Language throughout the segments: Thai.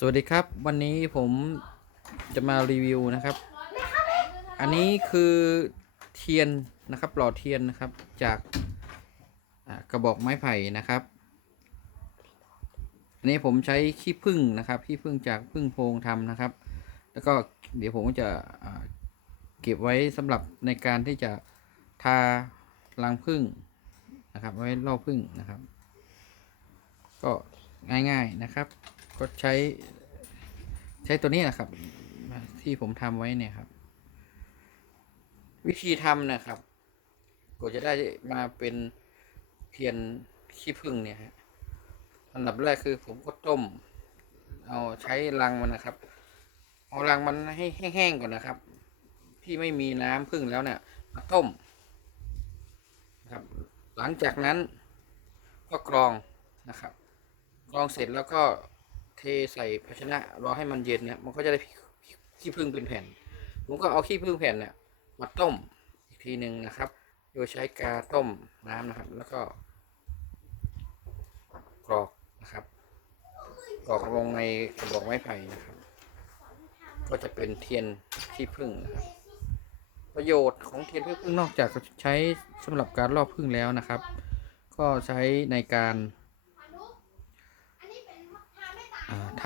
สวัสดีครับ วันนี้ผมจะมารีวิวนะครับ อันนี้คือเทียนนะครับหล่อเทียนนะครับจากกระบอกไม้ไผ่นะครับ อันนี้ผมใช้ขี้ผึ้งนะครับขี้ผึ้งจากผึ้งโพงทำนะครับ แล้วก็เดี๋ยวผมก็จะเก็บไว้สำหรับในการที่จะทารังผึ้งนะครับ ไว้ล่อผึ้งนะครับ ก็ง่ายๆนะครับ ก็ใช้ ใช้ตัวนี้นะครับ ที่ผมทำไว้เนี่ยครับ วิธีทำนะครับ ก็จะได้มาเป็นเทียนขี้ผึ้งเนี่ยฮะอันดับแรกคือผมก็ต้ม เอาใช้รังมันนะครับ เอารังมันให้แห้งๆก่อนนะครับ ที่ไม่มีน้ำผึ้งแล้วเนี่ยมาต้มนะครับ หลังจากนั้นก็กรองนะครับ กรองเสร็จแล้วก็ เทใส่ภาชนะรอให้มันเย็นเนี่ยมันก็จะได้ขี้ผึ้งเป็นแผ่น ผมก็เอาขี้ผึ้งแผ่นเนี่ยมาต้มอีกทีหนึ่งนะครับ โดยใช้กาต้มน้ำนะครับ แล้วก็กรอกนะครับกรอกลงในกระบอกไม้ไผ่นะครับ ก็จะเป็นเทียนขี้ผึ้งนะครับประโยชน์ของเทียนขี้ผึ้งนอกจากใช้สำหรับการล่อผึ้งแล้วนะครับ ก็ใช้ในการ ท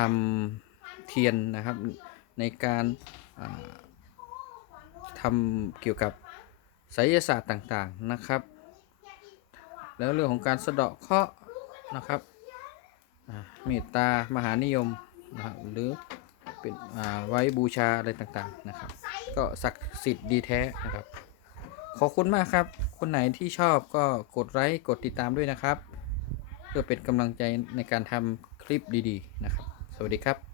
ำเทียนนะครับ ในการทำเกี่ยวกับไสยศาสตร์ต่างๆนะครับ แล้วเรื่องของการสะเดาะเคราะห์นะครับเมตตามหานิยมนะครับหรือเป็นไว้บูชาอะไรต่างๆนะครับ ก็ศักดิ์สิทธิ์ดีแท้นะครับ ขอบคุณมากครับ คนไหนที่ชอบก็กดไลค์กดติดตามด้วยนะครับ เพื่อเป็นกำลังใจในการทำคลิปดีๆนะครับ สวัสดีครับ